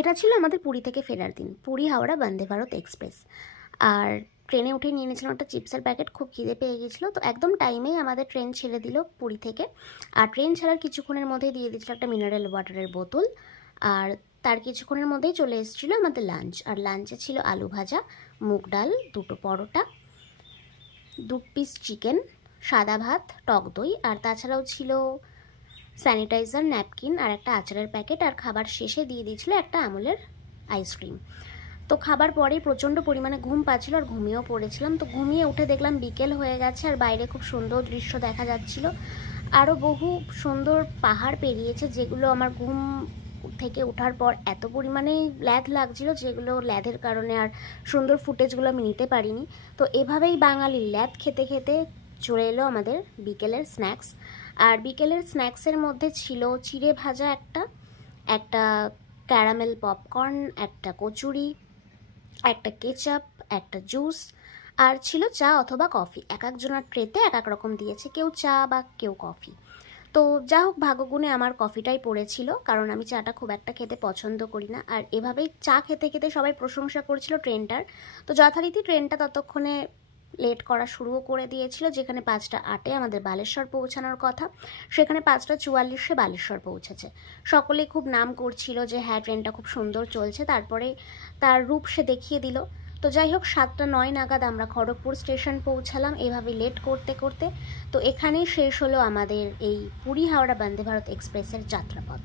এটা ছিল আমাদের পুরী থেকে ফেরার দিন, পুরী হাওড়া বন্দে ভারত এক্সপ্রেস। আর ট্রেনে উঠে নিয়ে নিয়েছিলাম একটা চিপসের প্যাকেট, খুব খিদে পেয়ে গেছিলো। তো একদম টাইমেই আমাদের ট্রেন ছেড়ে দিল পুরী থেকে। আর ট্রেন ছাড়ার কিছুক্ষণের মধ্যেই দিয়ে দিচ্ছিল একটা মিনারেল ওয়াটারের বোতল। আর তার কিছুক্ষণের মধ্যেই চলে এসেছিলো আমাদের লাঞ্চ। আর লাঞ্চে ছিল আলু ভাজা, মুগ ডাল, 2টো পরোটা, 2 পিস চিকেন, সাদা ভাত, টক দই, আর তাছাড়াও ছিল স্যানিটাইজার, ন্যাপকিন আর একটা আচারের প্যাকেট। আর খাবার শেষে দিয়ে দিয়েছিল একটা আমুলের আইসক্রিম। তো খাবার পরেই প্রচণ্ড পরিমাণে ঘুম পাচ্ছিল আর ঘুমিয়েও পড়েছিলাম। তো ঘুমিয়ে উঠে দেখলাম বিকেল হয়ে গেছে আর বাইরে খুব সুন্দর দৃশ্য দেখা যাচ্ছিল। আরও বহু সুন্দর পাহাড় পেরিয়েছে, যেগুলো আমার ঘুম থেকে ওঠার পর এত পরিমাণে ল্যাদ লাগছিল, যেগুলো ল্যাদের কারণে আর সুন্দর ফুটেজগুলো আমি নিতে পারিনি। তো এভাবেই বাঙালির ল্যাদ খেতে খেতে চলে এলো আমাদের বিকেলের স্ন্যাক্স। আর বিকেলের স্ন্যাক্সের মধ্যে ছিল চিড়ে ভাজা একটা ক্যারামেল পপকর্ন, একটা কচুরি, একটা কেচাপ, একটা জুস, আর ছিল চা অথবা কফি। এক একজনের ট্রেতে এক এক রকম দিয়েছে, কেউ চা বা কেউ কফি। তো যা হোক, ভাগ্যগুণে আমার কফিটাই পড়েছিল, কারণ আমি চাটা খুব একটা খেতে পছন্দ করি না। আর এভাবেই চা খেতে খেতে সবাই প্রশংসা করছিল ট্রেনটার। তো যথারীতি ট্রেনটা ততক্ষণে লেট করা শুরুও করে দিয়েছিল। যেখানে 5টা 8-এ আমাদের বালেশ্বর পৌঁছানোর কথা, সেখানে 5টা 44-এ বালেশ্বর পৌঁছেছে। সকলেই খুব নাম করছিল যে হ্যাঁ, ট্রেনটা খুব সুন্দর চলছে। তারপরে তার রূপ সে দেখিয়ে দিল। তো যাই হোক, 7টা 9 নাগাদ আমরা খড়গপুর স্টেশন পৌঁছালাম, এভাবে লেট করতে করতে। তো এখানেই শেষ হলো আমাদের এই পুরী হাওড়া বন্দে ভারত এক্সপ্রেসের যাত্রাপথ।